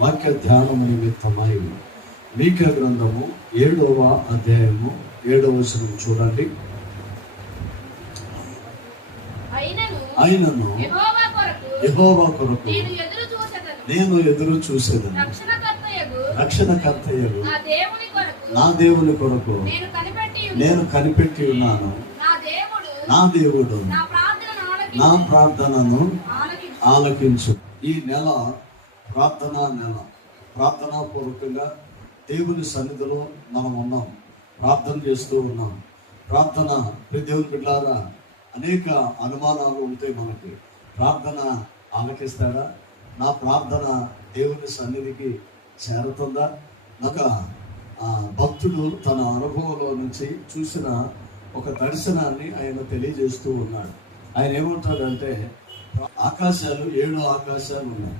వాక్య ధ్యానము నిమిత్తమై మీక గ్రంథము ఏడవ అధ్యాయము ఏడవ వచనం చూడండి. ఆయనను యెహోవా కొరకు నేను ఎదురు చూసెదను రక్షణకర్తయ్యలు నా దేవుని కొరకు నేను కనిపెట్టి ఉన్నాను. నా దేవుడు నా ప్రార్థనను ఆలకించు. ఈ నెల ప్రార్థనా నెల ప్రార్థనా పూర్వకంగా దేవుని సన్నిధిలో మనం ఉన్నాం. ప్రార్థన చేస్తూ ఉన్నాం. ప్రార్థన దేవుని బిడ్డారా అనేక అనుమానాలు ఉంటాయి మనకి. ప్రార్థన ఆలకిస్తాడా? నా ప్రార్థన దేవుని సన్నిధికి చేరుతుందా? ఒక ఆ, భక్తుడు తన అనుభవంలో నుంచి చూసిన ఒక దర్శనాన్ని ఆయన తెలియజేస్తూ ఉన్నాడు. ఆయన ఏమంటాడంటే ఆకాశాలు ఏడు ఆకాశాలు ఉన్నాయి.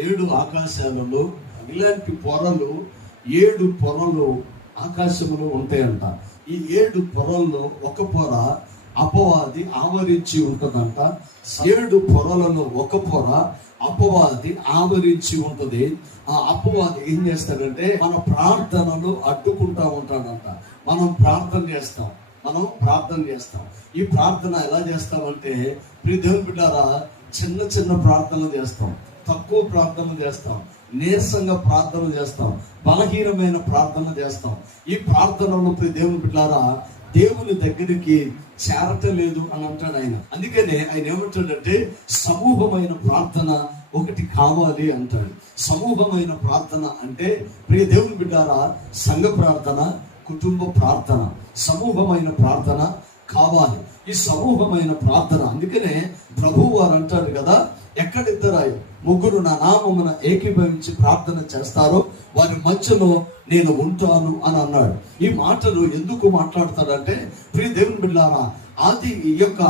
ఏడు ఆకాశాలలో ఇలాంటి పొరలు ఏడు పొరలు ఆకాశంలో ఉంటాయంట. ఈ ఏడు పొరల్లో ఒక పొర అపవాది ఆవరించి ఉంటుందంట. ఏడు పొరలలో ఒక పొర అపవాది ఆవరించి ఉంటుంది. ఆ అపవాది ఏం చేస్తాడంటే మన ప్రార్థనలు అడ్డుకుంటా ఉంటాడంట. మనం ప్రార్థన చేస్తాం. మనం ప్రార్థన చేస్తాం. ఈ ప్రార్థన ఎలా చేస్తామంటే ప్రిధం బిడ్డారా చిన్న చిన్న ప్రార్థనలు చేస్తాం. తక్కువ ప్రార్థన చేస్తాం. నీరసంగా ప్రార్థన చేస్తాం. బలహీనమైన ప్రార్థన చేస్తాం. ఈ ప్రార్థనలో దేవుని బిడ్డారా దేవుని దగ్గరికి చేరటలేదు అని అంటాడు ఆయన. అందుకనే ఆయన ఏమంటాడంటే సమూహమైన ప్రార్థన ఒకటి కావాలి అంటాడు. సమూహమైన ప్రార్థన అంటే ప్రియ దేవుని బిడ్డారా సంఘ ప్రార్థన కుటుంబ ప్రార్థన. సమూహమైన ప్రార్థన కావాలి. ఈ సమూహమైన ప్రార్థన. అందుకనే ప్రభువు వారు అంటాడు కదా ఎక్కడిద్దరు ముగ్గురు నా నామమున ఏకీభవించి ప్రార్థన చేస్తారో వారి మధ్యలో నేను ఉంటాను అని అన్నాడు. ఈ మాటలు ఎందుకు మాట్లాడతాడంటే ప్రియ దేవుని బిడ్డారా ఆది ఈ యొక్క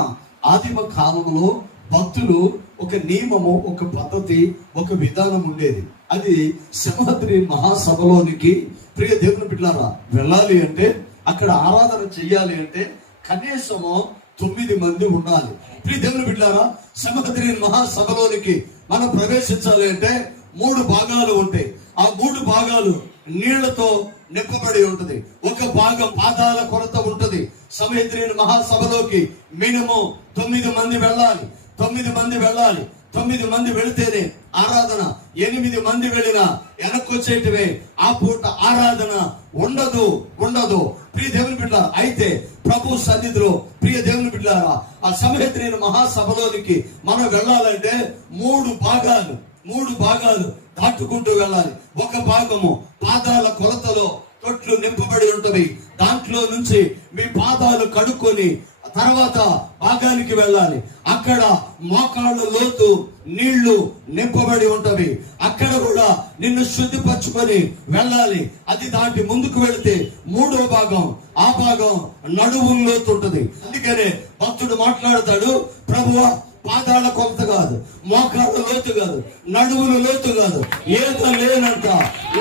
ఆదిమ కాలంలో భక్తులు ఒక నియమము ఒక పద్ధతి ఒక విధానం ఉండేది. అది సింహద్రి మహాసభలోనికి ప్రియ దేవుని బిడ్డారా వెళ్ళాలి అంటే అక్కడ ఆరాధన చెయ్యాలి అంటే కనీసము తొమ్మిది మంది ఉండాలి. ప్రియ దేవుని బిడ్డారా సమగ్రి మహాసభలోనికి మనం ప్రవేశించాలి అంటే మూడు భాగాలు ఉంటాయి. ఆ మూడు భాగాలు నీళ్ళతో నింపబడి ఉంటుంది. ఒక భాగం పాదాల కొరత ఉంటుంది. సమయత్రిని మహాసభలోకి మినిమం తొమ్మిది మంది వెళ్ళాలి. తొమ్మిది మంది వెళ్ళాలి. తొమ్మిది మంది వెళితేనే ఆరాధన. ఎనిమిది మంది వెళ్ళినా వెనక్కొచ్చేటివే ఆ పూట ఆరాధన ఉండదు ఉండదు. ప్రియ దేవుని బిడ్డ అయితే ప్రభు సన్నిధిలో ప్రియ దేవుని బిడ్డారా ఆ సమయత్రైన మహాసభలోనికి మనం వెళ్ళాలంటే మూడు భాగాలు మూడు భాగాలు దాటుకుంటూ వెళ్ళాలి. ఒక భాగము పాదాల కొలతలో తొట్లు నింపబడి ఉంటవి. దాంట్లో నుంచి మీ పాదాలు కడుక్కొని తర్వాత భాగానికి వెళ్ళాలి. అక్కడ మోకాళ్ళ లోతు నీళ్ళు నింపబడి ఉంటవి. అక్కడ కూడా నిన్ను శుద్ధిపరచుకొని వెళ్ళాలి. అది దాటి ముందుకు వెళితే మూడో భాగం ఆ భాగం నడువు లోతు ఉంటుంది. అందుకనే భక్తుడు మాట్లాడతాడు ప్రభువ పాదాల కొంత కాదు మోకాళ్ళ లోతు కాదు నడువుల లోతు కాదు ఏదో లేనంత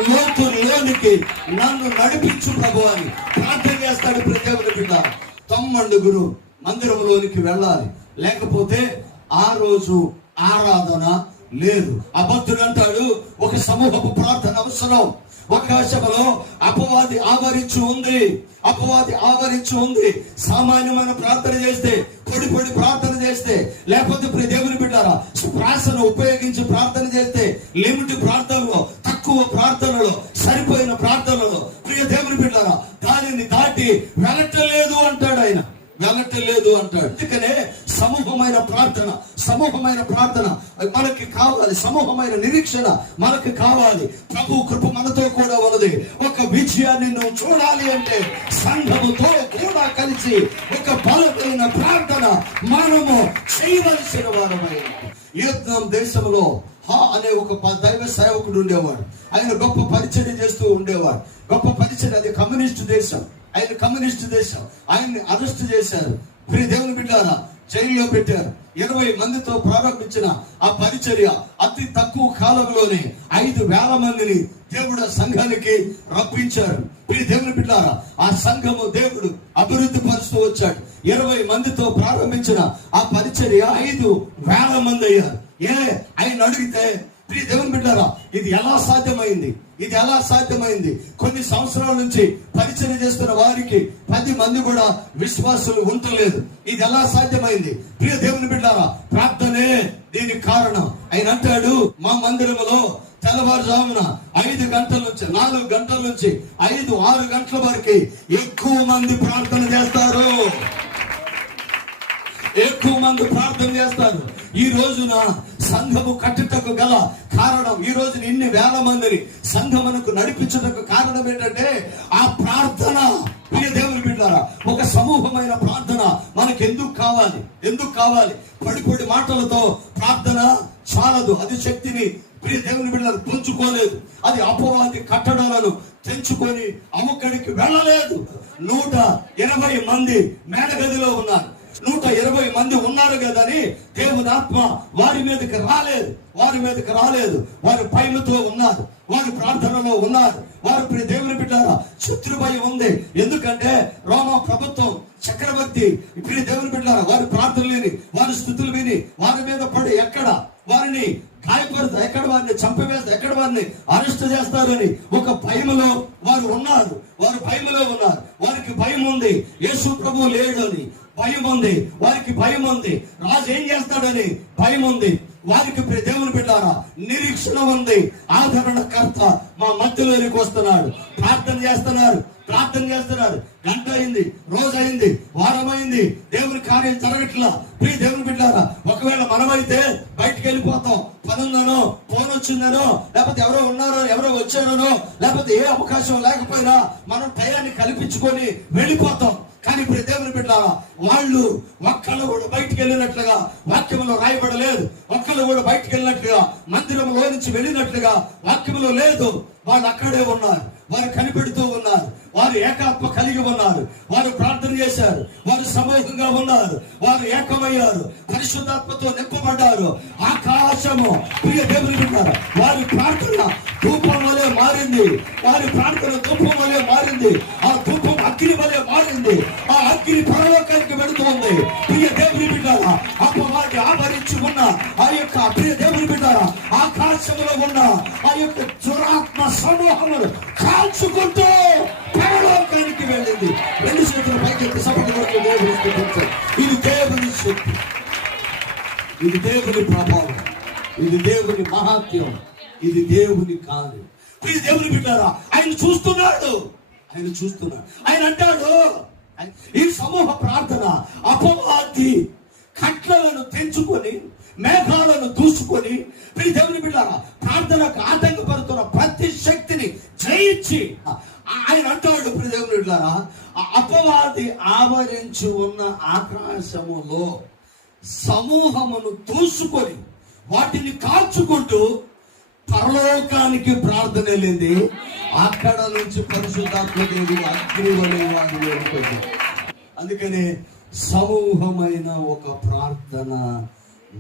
లోతు లోనికి నన్ను నడిపించు ప్రభు అని ప్రార్థన చేస్తాడు ప్రజల బిడ్డ తమ్మండుగురు మందిరంలోనికి వెళ్ళాలి. లేకపోతే ఆ రోజు ఆరాధన లేదు. అబద్ధుడు అంటాడు ఒక సమూహపు ప్రార్థన అవసరం. ఆకాశములో అపవాది ఆవరించి ఉంది. అపవాది ఆవరించి ఉంది. సామాన్యమైన ప్రార్థన చేస్తే పొడి పొడి ప్రార్థన చేస్తే లేకపోతే ప్రియ దేవుని బిడ్డారా ప్రాసను ఉపయోగించి ప్రార్థన చేస్తే లిమిట్ ప్రార్థనలో తక్కువ ప్రార్థనలో సరిపోయిన ప్రార్థనలో ప్రియ దేవుని బిడ్డారా దానిని దాటి వెనట్లేదు అంటాడు ఆయన. వెనట్లేదు అంటాడు. అందుకనే సమూహమైన ప్రార్థన సమూహమైన ప్రార్థన. మనకి కావాలి సమూహమైన నిరీక్షణ మనకి కావాలి. ప్రభు కృప మనతో కూడా ఉన్నది. ఒక విజయాన్ని నువ్వు చూడాలి అంటే సంఘముతో కూడా కలిసి ఒక బలమైన ప్రార్థన మనము చేయవలసిన వారమైన యుద్ధం దేశంలో హా అనే ఒక దైవ సేవకుడు ఉండేవాడు. ఆయన గొప్ప పరిచయం చేస్తూ ఉండేవాడు. గొప్ప పరిచయం అది కమ్యూనిస్ట్ దేశం. ఆయన కమ్యూనిస్ట్ దేశం. ఆయన్ని అరెస్ట్ చేశారు. ప్రియ దేవుని బిడ్డారా జైల్లో పెట్టారు. ఇరవై మందితో ప్రారంభించిన ఆ పరిచర్య అతి తక్కువ కాలంలోనే ఐదు వేల మందిని దేవుడు ఆ సంఘానికి రప్పించారు. ప్రియ దేవుని బిడ్డారా ఆ సంఘము దేవుడు అభివృద్ధి పరుస్తూ వచ్చాడు. ఇరవై మందితో ప్రారంభించిన ఆ పరిచర్య ఐదు వేల మంది అయ్యారు. ఏ? ఆయన అడిగితే ప్రియ దేవుని బిడ్డారా ఇది ఎలా సాధ్యమైంది? ఇది ఎలా సాధ్యమైంది? కొన్ని సంవత్సరాల నుంచి పరిచయం చేస్తున్న వారికి పది మంది కూడా విశ్వాసులు ఉండలేదు ఇది ఎలా సాధ్యమైంది? ప్రియ దేవుని బిడ్డారా ప్రార్థనే దీనికి కారణం. ఆయన అంటాడు మా మందిరములో తెల్లవారుజామున ఐదు గంటల నుంచి నాలుగు గంటల నుంచి ఐదు ఆరు గంటల వరకు ఎక్కువ మంది ప్రార్థన చేస్తారు. ఎక్కువ మంది ప్రార్థన చేస్తారు. ఈ రోజున సంఘము కట్టుటకు గల కారణం. ఈ రోజున ఇన్ని వేల మందిని సంఘమునకు నడిపించుటకు కారణం ఏంటంటే ఆ ప్రార్థన. ప్రియ దేవుని బిడ్డారా ఒక సమూహమైన ప్రార్థన మనకు ఎందుకు కావాలి? ఎందుకు కావాలి? పొడి పొడి మాటలతో ప్రార్థన చాలదు. అది శక్తిని ప్రియ దేవుని బిడ్డలు పుంజుకోలేదు. అది అపవాది కట్టడాలను తెంచుకొని అమ్మక్కడికి వెళ్ళలేదు. నూట ఇరవై మంది మేడగదిలో ఉన్నారు. నూట ఇరవై మంది ఉన్నారు కదని దేవుని ఆత్మ వారి మీదకి రాలేదు వారి మీదకి రాలేదు. వారి పైలతో ఉన్నారు వారి ప్రార్థనలో ఉన్నారు. వారు ప్రియ దేవుని బిడ్డారా శత్రుభయం ఉంది. ఎందుకంటే రోమా ప్రభుత్వం చక్రవర్తి ఇప్పుడు దేవుని బిడ్డారా వారి ప్రార్థనలు విని వారి స్థుతులు విని వారి మీద పడి ఎక్కడ వారిని గాయపడతా ఎక్కడ వారిని చంపవేస్తారు ఎక్కడ వారిని అరెస్ట్ చేస్తారని ఒక భయములో వారు ఉన్నారు. వారు భయములో ఉన్నారు. వారికి భయం ఉంది. యేసు ప్రభు లేడు అని భయం ఉంది. వారికి భయం ఉంది. రాజు ఏం చేస్తాడని భయం ఉంది. వారికి దేవుని బిడ్డారా నిరీక్షణ ఉంది. ఆదరణకర్త మా మధ్యలోనికి వస్తున్నాడు. ప్రార్థన చేస్తున్నారు ప్రార్థన చేస్తున్నారు గంట అయింది రోజు అయింది వారం అయింది. దేవుని కార్యం జరగట్లా. ప్రియ దేవుని బిడ్డారా ఒకవేళ మనమైతే బయటికి వెళ్ళిపోతాం. పనుందనో ఫోన్ వచ్చిందనో లేకపోతే ఎవరో ఉన్నారో ఎవరో వచ్చారనో లేకపోతే ఏ అవకాశం లేకపోయినా మనం టయాన్ని కల్పించుకొని వెళ్ళిపోతాం. కానీ ఇప్పుడు దేవుని బిడ్డారా వాళ్ళు ఒక్కళ్ళు కూడా బయటికి వెళ్ళినట్లుగా వాక్యంలో రాయబడలేదు. ఒక్కళ్ళు కూడా బయటికి వెళ్ళినట్లుగా మందిరంలో నుంచి వెళ్ళినట్లుగా వాక్యంలో లేదు. వాళ్ళు అక్కడే ఉన్నారు. వారు కనిపెడుతూ ఉన్నారు. వారు ఏకాత్మ కలిగి ఉన్నారు. వారు ప్రార్థన చేశారు. వారు సమూహంగా ఉన్నారు. వారు ఏకమయ్యారు. పరిశుద్ధాత్మతో నింపబడ్డారు. ఆకాశము. ప్రియ దేవుని ఉన్నారు వారి ప్రార్థన ధూపం వలె మారింది. వారి ప్రార్థన ధూపం వలె మారింది. ఆ యొక్క దురాత్మ సమూహమును కాల్చుకుంటూ పరలోకానికి వెళ్ళింది. రెండు చేతుల పైకి సపటి వరకు ఇది దేవుని శక్తి. ఇది దేవుని ప్రభావం. ఇది దేవుని మహాత్యం ఇది దేవుని కాదు. ఇది దేవుని బిడ్డారా ఆయన చూస్తున్నాడు. ఆయన చూస్తున్నాడు. ఆయన అంటాడు ఈ సమూహ ప్రార్థన అపవాది కట్లను తెంచుకొని మేఘాలను దూసుకొని ప్రియ దేవుని బిడ్డారా ప్రార్థనకు ఆటంకపడుతున్న ప్రతి శక్తిని జయించి ఆయన అంటాడు ప్రియ దేవుని బిడ్డారా ఆ అపవాది ఆవరించి ఉన్న ఆకాశములో సమూహమును దూసుకొని వాటిని కాల్చుకుంటూ పరలోకానికి ప్రార్థన వెళ్ళింది. అక్కడ నుంచి పరిశుద్ధాత్మ దేవి అగ్ని వలె వారిని అందుకని సమూహమైన ఒక ప్రార్థన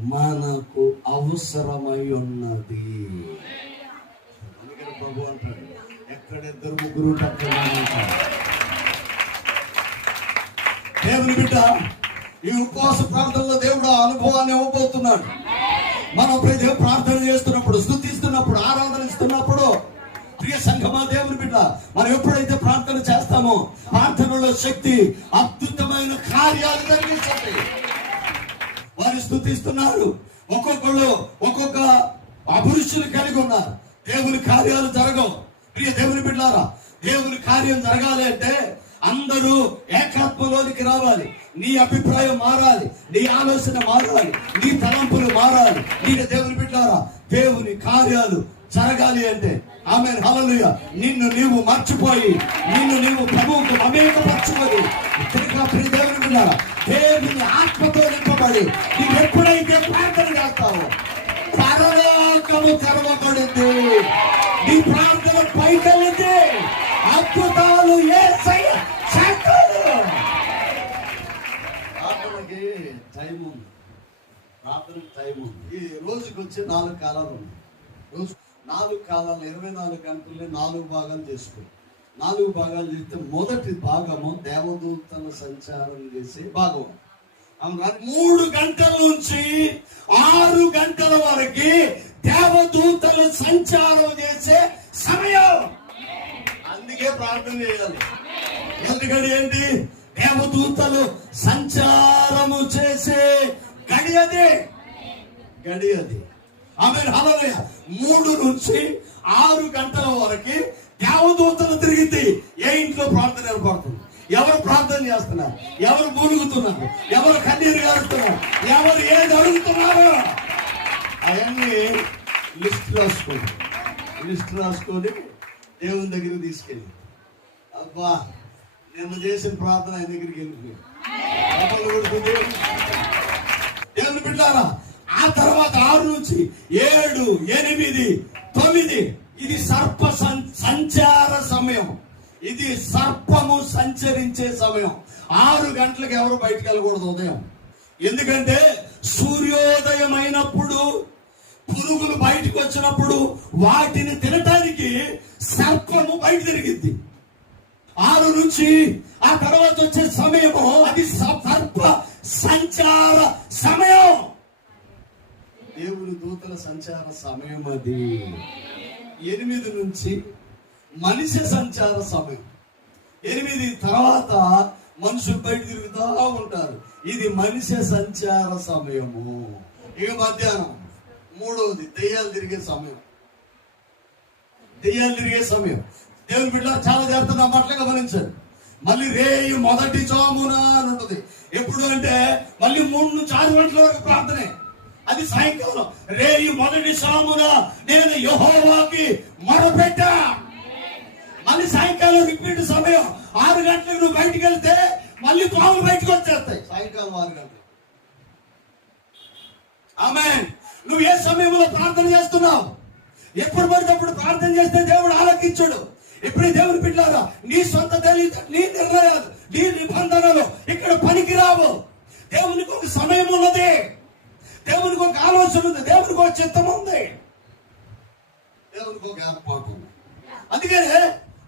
మనకు అవసరమై ఉన్నది. అందుకని ప్రభు అంటాడు ఎక్కడిద్దరు ముగ్గురు దేవుని బిడ్డ ఈ ఉపవాస ప్రార్థనలో దేవుడు ఆ అనుభవాన్ని ఇవ్వబోతున్నాడు. మనం ప్రతి ప్రార్థన చేస్తున్నప్పుడు స్థుతిస్తున్నప్పుడు ఆరాధన ఇస్తున్నప్పుడు ప్రియ సంఘమా దేవుని బిడ్డ మనం ఎప్పుడైతే ప్రార్థన చేస్తామో ప్రార్థనలో శక్తి అద్భుతమైన కార్యాలు జరిగిస్తుంది వారు స్థుతిస్తున్నారు ఒక్కొక్కళ్ళు ఒక్కొక్క అభిరుచులు కలిగి ఉన్నారు. దేవుని కార్యాలు జరగవు. ప్రియ దేవుని బిడ్డారా దేవుని కార్యం జరగాలి అంటే అందరూ ఏకాత్మలోనికి రావాలి. నీ అభిప్రాయం మారాలి. నీ ఆలోచన మారాలి. నీ తలంపులు మారాలి. నీ దేవుని బిడ్డారా దేవుని కార్యాలు జరగాలి అంటే ఆమె హలలుయ నిన్ను నీవు మర్చిపోయి నిన్ను నీవు ప్రభువుకు అమేకపరచుకొని తిరిగా ప్రియ దేవుని బిడ్డారా. దేవుని ఆత్మతో నింపబడి నీవు ఎప్పుడైతే ప్రార్థన చేస్తావో పరలోకము తెరవబడింది. నీ ప్రార్థన పైకెళ్ళింది అద్భుతాలు ఏ చేస్తాడు ప్రార్థనకి టైం ఉంది. ప్రార్థనకి టైం ఉంది. ఈ రోజుకి వచ్చి నాలుగు కాలాలు ఉంది రోజు నాలుగు కాలాలు ఇరవై నాలుగు గంటలే నాలుగు భాగాలు చేసుకోండి నాలుగు భాగాలు చేస్తే మొదటి భాగము దేవదూతలు సంచారం చేసే భాగం. మూడు గంటల నుంచి ఆరు గంటల వరకు దేవదూతలు సంచారం చేసే సమయం. అందుకే ప్రార్థన చేయాలి. ఎందుకంటే ఏంటి? దేవదూతలు సంచారము చేసే గడి అదే గడి అది ఆమె హలలయ మూడు నుంచి ఆరు గంటల వరకు దేవదూతలు తిరిగింది ఏ ఇంట్లో ప్రార్థన ఏర్పడుతుంది ఎవరు ప్రార్థన చేస్తున్నారు ఎవరు మూలుగుతున్నారు ఎవరు కన్నీరు గారుతున్నారు ఎవరు ఏది అడుగుతున్నారు అవన్నీ లిస్ట్ రాసుకోండి లిస్ట్ రాసుకొని దేవుని దగ్గరికి తీసుకెళ్ళి. అబ్బా నిన్న చేసిన ప్రార్థన ఆయన దగ్గరికి వెళ్ళిపోయింది దేవుని బిడ్డారా ఆ తర్వాత ఆరు నుంచి ఏడు ఎనిమిది తొమ్మిది ఇది సర్ప సంచార సమయం. ఇది సర్పము సంచరించే సమయం. ఆరు గంటలకు ఎవరు బయటకు వెళ్ళకూడదు ఉదయం. ఎందుకంటే సూర్యోదయం అయినప్పుడు పురుగులు బయటకు వచ్చినప్పుడు వాటిని తినటానికి సర్పము బయట తిరిగింది. ఆరు నుంచి ఆ తర్వాత వచ్చే సమయము అది సర్ప సంచార సమయం. దేవుని దూతల సంచార సమయం అది. ఎనిమిది నుంచి మనిషి సంచార సమయం. ఎనిమిది తర్వాత మనుషులు బయట తిరుగుతూ ఉంటారు. ఇది మనిషి సంచార సమయము. ఇక మధ్యాహ్నం మూడవది దెయ్యాలు తిరిగే సమయం. దెయ్యాలు తిరిగే సమయం. దేవుని బిడ్డ చాలా జాగ్రత్త పట్ల గమనించండి. మళ్ళీ రేయి మొదటి జామున అని ఉంటుంది. ఎప్పుడు అంటే మళ్ళీ మూడు నుంచి ఆరు గంటల వరకు ప్రార్థనే. అది సాయంకాలం రేయి మొదటి సామున నేను యహోవాకి మొరపెట్టా. మళ్ళీ సాయంకాలం రిపీట్ సమయం. ఆరు గంటలకు నువ్వు బయటికి వెళ్తే మళ్ళీ పాములు బయటకు వచ్చేస్తాయి. సాయంకాలం ఆరు గంటలు. ఆమె నువ్వు ఏ సమయంలో ప్రార్థన చేస్తున్నావు? ఎప్పుడు పడితే అప్పుడు ప్రార్థన చేస్తే దేవుడు ఆలకించుడు. ఇప్పుడు దేవుని బిడ్డారా నీ సొంత తెలివి నీ నిర్ణయాలు నీ నిబంధనలు ఇక్కడ పనికి రావు దేవునికి ఒక సమయం ఉన్నది. దేవునికి ఒక ఆలోచన ఉంది దేవునికి ఒక చిత్తం ఉంది. దేవునికి ఒక ఏర్పాటు అందుకనే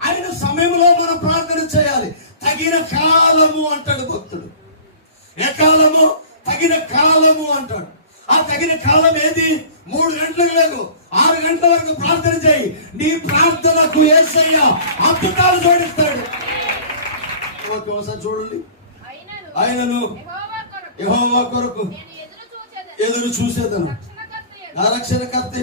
ఆయన సమయంలో మనం ప్రార్థన చేయాలి. తగిన కాలము అంటాడు భక్తుడు. ఏ కాలము? తగిన కాలము అంటాడు. ఆ తగిన కాలం ఏది? మూడు గంటలకు లేదు ఆరు గంటల వరకు ప్రార్థన చేయి. నీ ప్రార్థనకు ఏసయ్య అద్భుతాలు జోడిస్తాడు ఒకసారి చూడండి. ఆయనను యెహోవా కొరకు. ఎదురు చూచేదను. నా రక్షణకర్త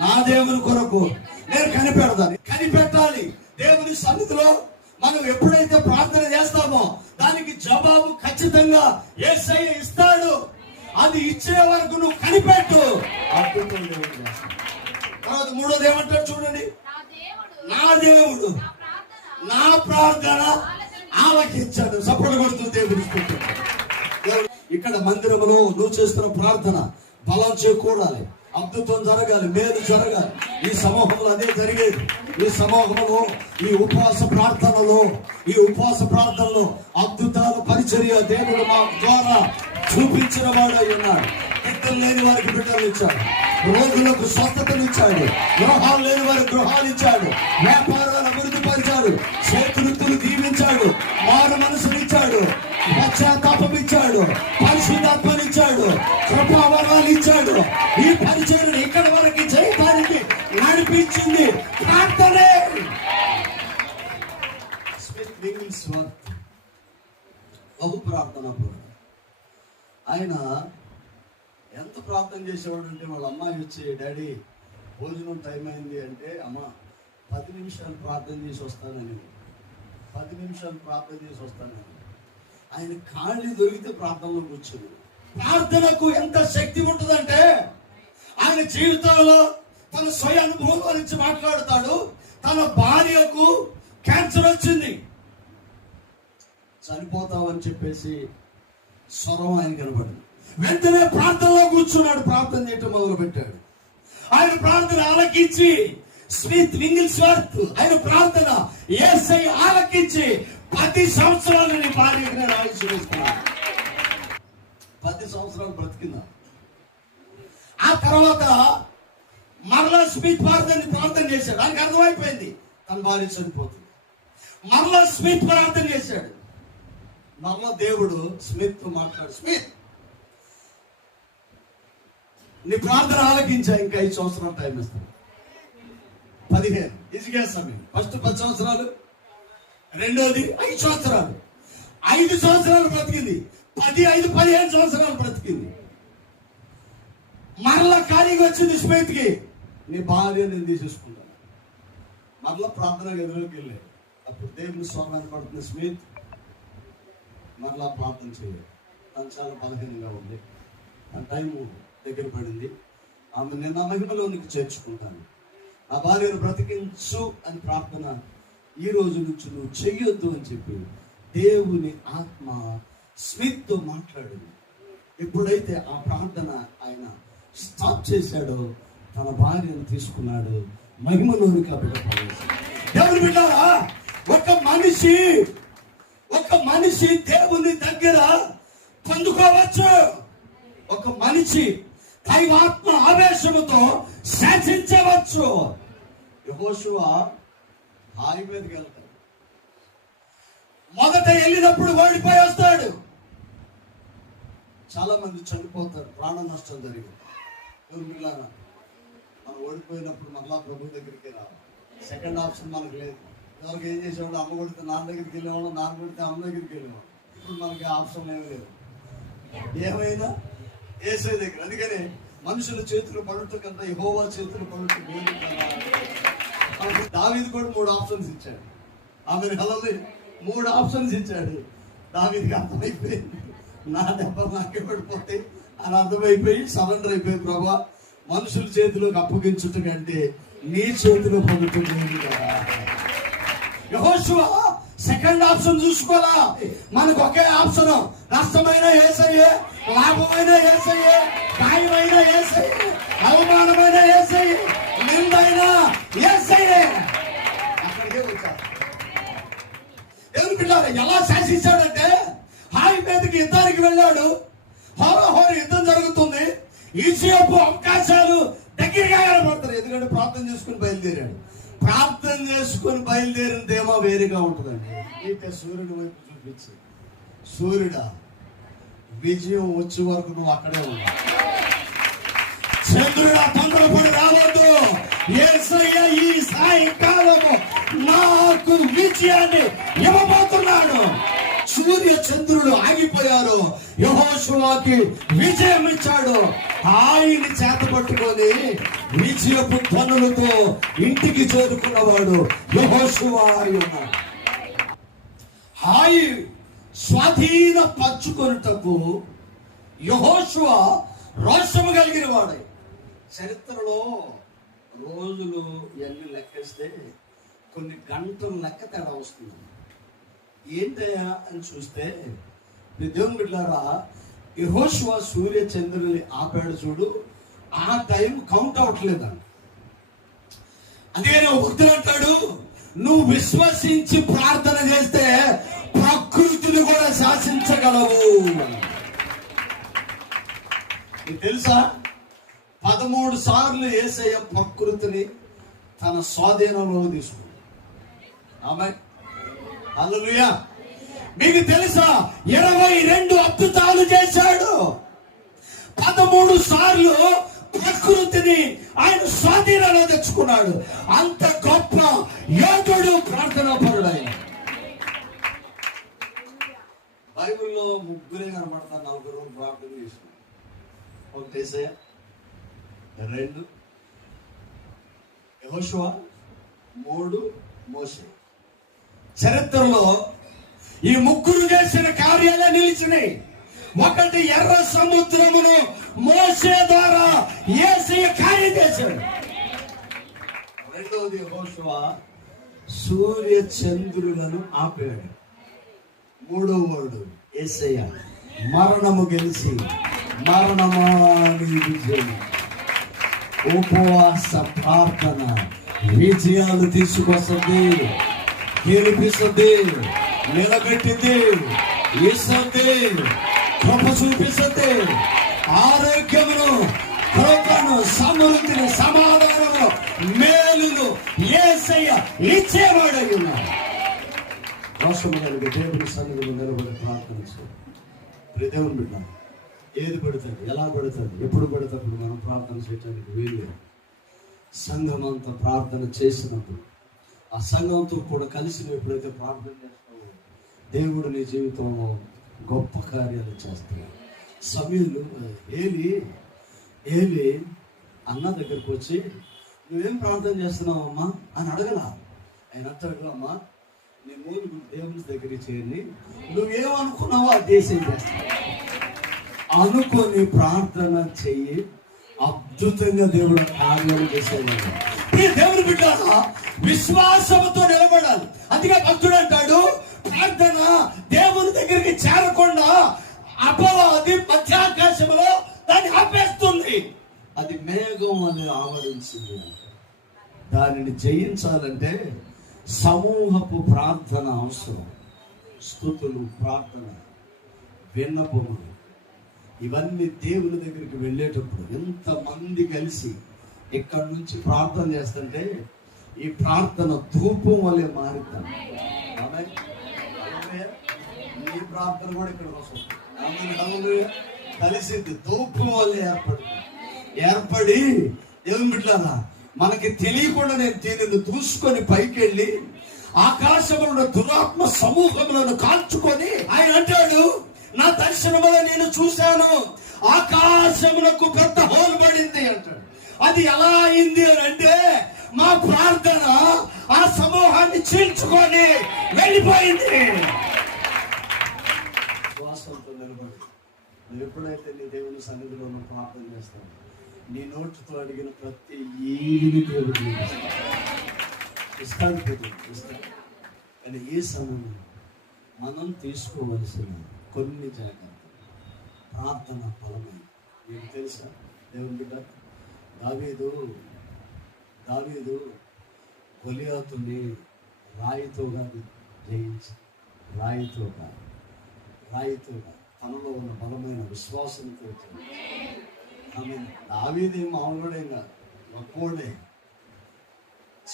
నా దేవుని నా కొరకు నేను కనిపెడతాను. కనిపెట్టాలి. దేవుని సన్నిధిలో మనం ఎప్పుడైతే ప్రార్థన చేస్తామో దానికి జవాబు ఖచ్చితంగా ఏసయ్య ఇస్తాడు. అది ఇచ్చే వరకు నువ్వు కనిపెట్టు. తర్వాత మూడోది ఏమంటాడు చూడండి. నా దేవుడు నా ప్రార్థన ఆలకించాడు. సపోర్ట్ కొడుతూ దేవుడు ఇక్కడ మందిరంలో నువ్వు చేస్తున్న ప్రార్థన బలం చేకూడాలి అద్భుతం జరగాలి మేలు జరగాలి. ఈ సమూహంలో అదే జరిగేది. ఈ సమూహంలో ఈ ఉపవాస ప్రార్థనలో ఈ ఉపవాస ప్రార్థనలో అద్భుతాలు పరిచర్య దేవుడు మా ద్వారా చూపించిన వాడు అయి ఉన్నాడు. బిడ్డలు లేని వారికి బిడ్డలు ఇచ్చాడు. రోగులకు స్వస్థతలు ఇచ్చాడు. గృహాలు లేని వారికి గృహాలు ఇచ్చాడు. వ్యాపారాలు అభివృద్ధి పరిచాడు చేతులు దీవించాడు. మారు మనసులు ఇచ్చాడు పరిశుద్ధాత్మనిచ్చాడు. ఇచ్చాడు కృపావరాలు ఇచ్చాడు ఈ పరిచయం ఇక్కడ వరకు చేయడానికి నడిపించింది ప్రార్థనే. బహు ప్రార్థన ఆయన ఎంత ప్రార్థన చేసేవాడు అంటే వాళ్ళ అమ్మాయి వచ్చి డాడీ భోజనం టైం అయింది అంటే అమ్మ పది నిమిషాలు ప్రార్థన చేసి వస్తానని. పది నిమిషాలు ప్రార్థన చేసి వస్తానని. ఆయన కాళ్ళు దొరికితే ప్రార్థనలో కూర్చుని ప్రార్థనకు ఎంత శక్తి ఉంటుందంటే ఆయన జీవితంలో తన స్వయ అనుభవం గురించి మాట్లాడతాడు. తన భార్యకు క్యాన్సర్ వచ్చింది. చనిపోతావని చెప్పేసి స్వరం ఆయన కనబడింది వెంటనే ప్రార్థనలో కూర్చున్నాడు. ప్రార్థన చేయటం మొదలు పెట్టాడు ఆయన ప్రార్థన ఆలకించి స్మిత్ వింగిల్స్వర్త్ ఆయన ప్రార్థన ఏసై ఆలకించి పది సంవత్సరాలు నేను ఆయుష్ వేస్తున్నాను పది సంవత్సరాలు బ్రతికిందా? ఆ తర్వాత మరలా స్మిత్ ప్రార్థన ప్రార్థన చేశాడు. ఆయనకు అర్థమైపోయింది. తన భార్య చనిపోతుంది. మరలా స్మిత్ ప్రార్థన చేశాడు. మరలా దేవుడు స్మిత్తో మాట్లాడు. స్మిత్! నీ ప్రార్థన ఆలకించా ఇంకా ఐదు సంవత్సరాలు టైం ఇస్తాను. పదిహేను. ఇసుకే సమయం. ఫస్ట్ పది సంవత్సరాలు రెండోది ఐదు సంవత్సరాలు. ఐదు సంవత్సరాలు బ్రతికింది. పది ఐదు పదిహేను సంవత్సరాలు బ్రతికింది. మరలా ఖాళీగా వచ్చింది స్మేత్కి. నీ భార్య నేను తీసేసుకుంటాను. మరలా ప్రార్థన ఎదురుకి వెళ్ళాయి అప్పుడు దేవుని స్వామి పడుతున్న స్మిత్ మరలా ప్రార్థన చేయాలి తను చాలా బలహీనంగా ఉంది. ఆ టైం దగ్గర పడింది. ఆమె నేను నా మహిమలోనికి చేర్చుకుంటాను. ఆ భార్యను బ్రతికించు అని ప్రార్థన ఈ రోజు నుంచి నువ్వు చెయ్యొద్దు అని చెప్పి దేవుని ఆత్మ స్మిత్తో మాట్లాడింది. ఎప్పుడైతే ఆ ప్రార్థన ఆయన స్టాప్ చేశాడో తన భార్యను తీసుకున్నాడు. మహిమలోనికి ఎవరు బిడ్డ దేవుని బిడ్డారా ఒక మనిషి ఒక మనిషి దేవుని దగ్గర పొందుకోవచ్చు. ఒక మనిషి దైవాత్మ ఆవేశముతో శాసించవచ్చు. యహోశువ హాయి మీదకి వెళ్తాడు. మొదట వెళ్ళినప్పుడు ఓడిపోయి వస్తాడు. చాలా మంది చనిపోతారు. ప్రాణ నష్టం జరిగింది. ఎవరు మనం ఓడిపోయినప్పుడు మళ్ళా ప్రభు దగ్గరికి రావాలి. సెకండ్ ఆప్షన్ మనకు లేదు. ఎవరికి ఏం చేసేవాడు? అమ్మ కొడితే నాన్న దగ్గరికి వెళ్ళేవాడు నాన్న కొడితే అమ్మ దగ్గరికి వెళ్ళేవాళ్ళు ఇప్పుడు మనకి ఆప్షన్ ఏమీ లేదు. ఏమైనా? ఏసై దగ్గర. అందుకని మనుషుల చేతులు పడుట కన్నా యహోవా చేతులు పడుట మేలు కదా. దావీది కూడా మూడు ఆప్షన్స్ ఇచ్చాడు. ఆమె హలలు మూడు ఆప్షన్స్ ఇచ్చాడు. దావీదికి అర్థమైపోయింది. నా దెబ్బ నాకే పడిపోతాయి. అని అర్థమైపోయి సరెండర్ అయిపోయి ప్రభా. మనుషుల చేతిలోకి అప్పగించుట కంటే నీ చేతిలో పొందుతుంది కదా. సెకండ్ ఆప్షన్ చూసుకోవాలా? మనకు ఒకే ఆప్షన్. నష్టమైన ఏసయ్యే లాభమైన ఏసయ్యే గాయమైన ఏసయ్యే అవమానమైన ఏసయ్యే నిందైనా అక్కడికే వచ్చారు ఎవరు పిల్లలు ఎలా శాసించాడంటే హాయి మీదకి యుద్ధానికి వెళ్ళాడు. హోరహోర యుద్ధం జరుగుతుంది. ఈసేపు అవకాశాలు దగ్గరగా కనబడతారు ఎందుకంటే ప్రార్థన చేసుకుని బయలుదేరాడు. ప్రార్థన చేసుకుని బయలుదేరిన తేమో వేరుగా ఉంటుందండి. ఇక సూర్యుడు వైపు చూపించి. సూర్యుడా విజయం వచ్చే వరకు నువ్వు అక్కడే ఉన్నావు చంద్రుడా తొందరపడి రావద్దు ఏసయ్య ఈ సాయంకాలము నాకు విజయాన్ని ఇవ్వబోతున్నాడు. సూర్య చంద్రుడు ఆగిపోయారు. యహోశువాకి విజయం ఇచ్చాడు. ఆయన చేత పట్టుకొని విజయపు ధ్వనులతో ఇంటికి చేరుకున్నవాడు యహోశువా అయి ఉన్నాడు హాయి స్వాధీన పచ్చుకొనుటకు యహోశువ రోషము కలిగిన వాడు చరిత్రలో రోజులు ఇవన్నీ లెక్కేస్తే కొన్ని గంటలు లెక్క తేడా వస్తుంది. ఏంటయ్యా అని చూస్తే దేవుని బిడ్డారా యహోశువ సూర్య చంద్రుని ఆపాడు చూడు ఆ టైం కౌంట్ అవ్వట్లేదు అదే నువ్వు భక్తులు అంటాడు నువ్వు విశ్వసించి ప్రార్థన చేస్తే ప్రకృతిని కూడా శాసించగలవు. నీకు తెలుసా? పదమూడు సార్లు ఏసయ్య ప్రకృతిని తన స్వాధీనంలో తీసుకుంది ఆమె హల్లెలూయా. మీకు తెలుసా ఇరవై రెండు అద్భుతాలు చేశాడు. పదమూడు సార్లు ప్రకృతిని ఆయన స్వాధీనంలో తెచ్చుకున్నాడు. అంత గొప్ప యోగుడు ప్రార్థనా పరుడు బైబిల్లో ముగ్గురే కనబడతాను నలుగురు ప్రార్థన చేసుకున్నాడు ఒకటి రెండు. యెహోషువ. మూడు మోసే చరిత్రలో ఈ ముగ్గురు చేసిన కార్యాలే నిలిచినాయి. ఒకటి ఎర్ర సముద్రమును మోసే ద్వారా ఏసీ కార్యం చేశాడు. రెండవది హోషువ సూర్య చంద్రులను ఆపాడు. మూడో వాడు ఏసయ్య మరణము గెలిచి మరణమాని విజయం. ఉపవాస ప్రార్థన విజయాలు తీసుకొస్తుంది. గెలిపిస్తుంది. నిలబెట్టింది. ఇస్తుంది. కృప చూపిస్తుంది. ఆరోగ్యమును కృపను సమృద్ధిని సమాధానము మేలును ఏసయ్య ఇచ్చేవాడై ఉన్నాడు రాష్ట్రం దేవుని సన్నిధిలో నిలబడి ప్రార్థన చేయాలి ప్రియ దేవుని బిడ్డ ఏది పడుతుంది? ఎలా పడుతుంది? ఎప్పుడు పెడతాడు మనం ప్రార్థన చేయడానికి వీలు సంఘం అంతా ప్రార్థన చేసినప్పుడు ఆ సంఘంతో కూడా కలిసి నువ్వు ఎప్పుడైతే ప్రార్థన చేస్తావో దేవుడు నీ జీవితంలో గొప్ప కార్యాలు చేస్తాడు సమయంలో ఏలి ఏలి అన్న దగ్గరకు వచ్చి నువ్వేం ప్రార్థన చేస్తున్నావు అమ్మా అని అడగల. ఆయన అంటాడు అమ్మా నీ మూడు దేవుని దగ్గరికి చేరి నువ్వేమనుకున్నావో అది దేశం చేస్తావు అనుకొని ప్రార్థన చెయ్యి అద్భుతంగా దేవుడు కార్యాలు చేసేవాడు ఈ దేవుని బిడ్డ విశ్వాసంతో నిలబడాలి. అందుకే భక్తుడు అంటాడు ప్రార్థన దేవుని దగ్గరికి చేరకుండా అపవాది మధ్యాకాశంలో దాన్ని ఆపేస్తుంది. అది మేఘం అని ఆవరించింది. దానిని జయించాలంటే సమూహపు ప్రార్థన అవసరం. స్థుతులు ప్రార్థన విన్నపములు. ఇవన్నీ దేవుని దగ్గరికి వెళ్ళేటప్పుడు ఎంతమంది కలిసి ఇక్కడ నుంచి ప్రార్థన చేస్తుంటే ఈ ప్రార్థన ధూపం వల్లే మారుతాం ఈ ప్రార్థన కూడా ఇక్కడ వస్తుంది కలిసింది ధూపం వల్లే ఏర్పడింది ఏర్పడి దేవుని బిడ్డారా మనకి తెలియకుండా నేను దీనిని దూసుకొని పైకి వెళ్ళి ఆకాశంలో దురాత్మ సమూహములను కాల్చుకొని ఆయన అంటాడు నా దర్శనములో నేను చూశాను. ఆకాశమునకు పెద్ద హోల్ పడింది అంటాడు. అది ఎలా అయింది అని అంటే మా ప్రార్థన ఆ సమూహాన్ని చీల్చుకొని వెళ్ళిపోయింది. శ్వాసంతో నిలబడి. నువ్వు ఎప్పుడైతే నీ దేవుని సన్నిధిలో నువ్వు ప్రార్థన చేస్తావు నీ నోటితో అడిగిన ప్రతి ఏది దేవుడు ఇస్తాను ఇస్తాడు. కానీ ఈ సమయంలో? మనం తీసుకోవలసిన కొన్ని జాగ్రత్తలు. ప్రార్థన ఫలమై. మీకు తెలుసా? దేవుని బిడ్డ దావీదు దావీదు గొలియాతుని రాయితో కాదు జయించి. రాయితో కాదు రాయితో కాదు తనలో ఉన్న బలమైన విశ్వాసంతో ఆమె దావీది మామూలుడే కాదు. గొప్పోడే.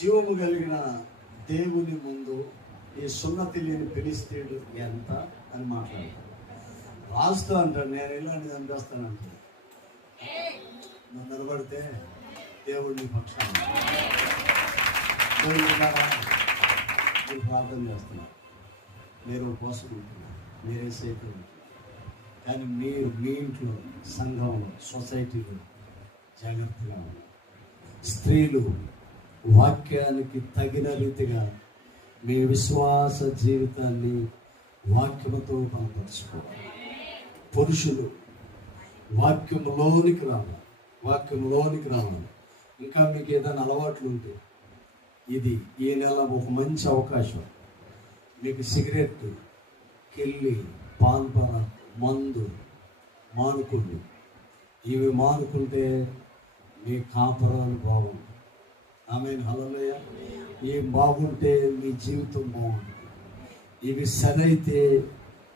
జీవము కలిగిన దేవుని ముందు ఈ సున్నతి లేని పిలిస్తేడు ఎంత అని మాట్లాడతాను రాస్తా అంటాడు. నేను ఇలాంటిది చంపేస్తానంటాడు నువ్వు నిలబడితే దేవుడిని పక్షాన దేవుని మీరు ప్రార్థన చేస్తున్నారు మీరు కోసం ఉంటున్నారు. మీరే సేపు కానీ మీరు మీ ఇంట్లో సంఘంలో సొసైటీలో జాగ్రత్తగా స్త్రీలు వాక్యానికి తగిన రీతిగా మీ విశ్వాస జీవితాన్ని వాక్యముతో బలపరుచుకోవాలి పురుషులు వాక్యంలోనికి రావాలి. వాక్యంలోనికి రావాలి. ఇంకా మీకు ఏదైనా అలవాట్లు ఉంటే ఇది ఈ నెల ఒక మంచి అవకాశం. మీకు సిగరెట్ కిల్లి పాన్పర మందు మానుకోండి. ఇవి మానుకుంటే మీ కాపురాలు బాగుంటుంది ఆమె హలలోయ ఏం బాగుంటే మీ జీవితం బాగుంటుంది. ఇవి సరైతే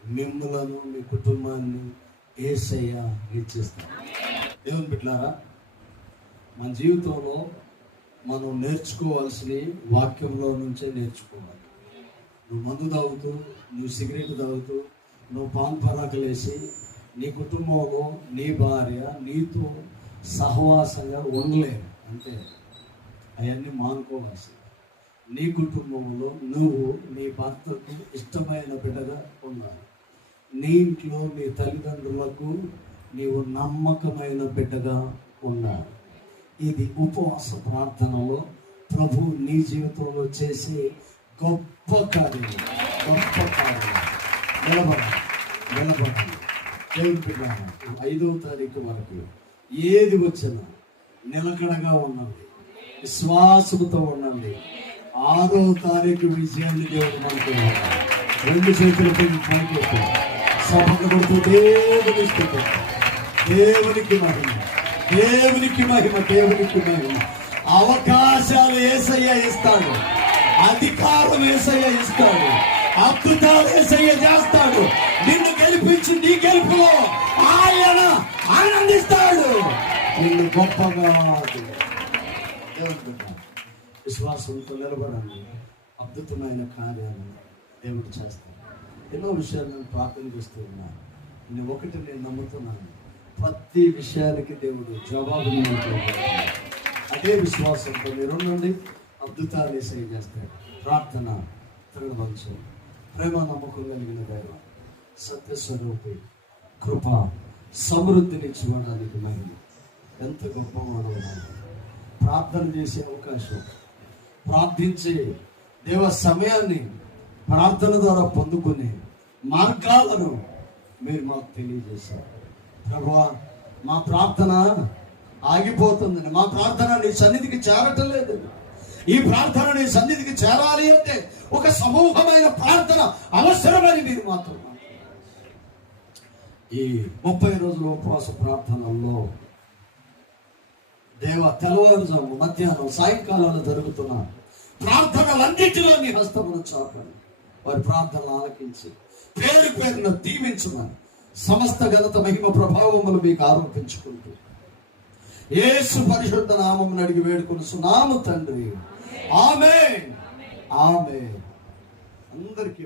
మిమ్మలను మీ కుటుంబాన్ని ఏసయ్య ఇచ్చేస్తాను దేవుని బిడ్డారా మన జీవితంలో మనం నేర్చుకోవాల్సిన వాక్యంలో నుంచే నేర్చుకోవాలి. నువ్వు మందు తాగుతూ నువ్వు సిగరెట్ తాగుతూ నువ్వు పాన్ పరాకలేసి నీ కుటుంబంలో నీ భార్య నీతో సహవాసంగా ఉండలేరు అంతే అవన్నీ మానుకోవాల్సింది. నీ కుటుంబంలో నువ్వు నీ భర్తకు ఇష్టమైన బిడ్డగా ఉండాలి. నీ ఇంట్లో నీ తల్లిదండ్రులకు నీవు నమ్మకమైన బిడ్డగా ఉన్నావు ఇది ఉపవాస ప్రార్థనలో ప్రభు నీ జీవితంలో చేసే గొప్ప కార్యం. గొప్ప కార్యం. నిలబడాలి నిలబడాలి దేవుని ఐదవ తారీఖు వరకు ఏది వచ్చినా నిలకడగా ఉండండి. విశ్వాసముతో ఉండండి. ఆరో తారీఖు విజయాన్ని దేవుడు మనకు రెండు చేతులతో పైకి సభకు కొడుతూ దేవుని స్థుతి. దేవునికి మహిమ. దేవునికి మహిమ దేవునికి మహిమ. అవకాశాలు ఏసయ్య ఇస్తాడు. అధికారం ఏసయ్య ఇస్తాడు. అద్భుతాలు ఏసయ్య చేస్తాడు. నిన్ను గెలిపించి నీ గెలుపులో ఆయన ఆనందిస్తాడు. నిన్ను గొప్పగా దేవుడు విశ్వాసంతో నిలబడాలి అద్భుతమైన కార్యాలు దేవుడు చేస్తాడు. ఎన్నో విషయాలు నేను ప్రార్థన చేస్తూ ఉన్నాను. నేను ఒకటి నేను నమ్ముతున్నాను. ప్రతి విషయానికి దేవుడు జవాబు అదే విశ్వాసంతో మీరు ఉండండి. అద్భుతాలు ఏసై చేస్తాడు. ప్రార్థన తిరగవచ్చు ప్రేమ నమ్మకం కలిగిన దైవం సత్యస్వరూపి కృప సమృద్ధినిచ్చివ్వడానికి మహిమ. ఎంత గొప్పవాడు ప్రార్థన చేసే అవకాశం. ప్రార్థించే దేవ సమయాన్ని ప్రార్థన ద్వారా పొందుకునే మార్గాలను మీరు మాకు తెలియజేశారు. ప్రభా మా ప్రార్థన ఆగిపోతుందని మా ప్రార్థన నీ సన్నిధికి చేరటం లేదు. ఈ ప్రార్థన నీ సన్నిధికి చేరాలి అంటే ఒక సమూహమైన ప్రార్థన అవసరమని మీరు మాత్రం ఈ ముప్పై రోజుల ఉపవాస ప్రార్థనల్లో దేవ తెల్లవారుజాము మధ్యాహ్నం సాయంకాలంలో జరుగుతున్న ప్రార్థనలన్నిటిలో మీ హస్తమును చాపండి. వారి ప్రార్థనలు ఆలకించి పేరు పేరున దీవించమని సమస్త ఘనత మహిమ ప్రభావములు మీకు ఆరోపించుకుంటూ ఏసు పరిశుద్ధ నామం అడిగి వేడుకుని సునాము తండ్రి. ఆమె ఆమె అందరికీ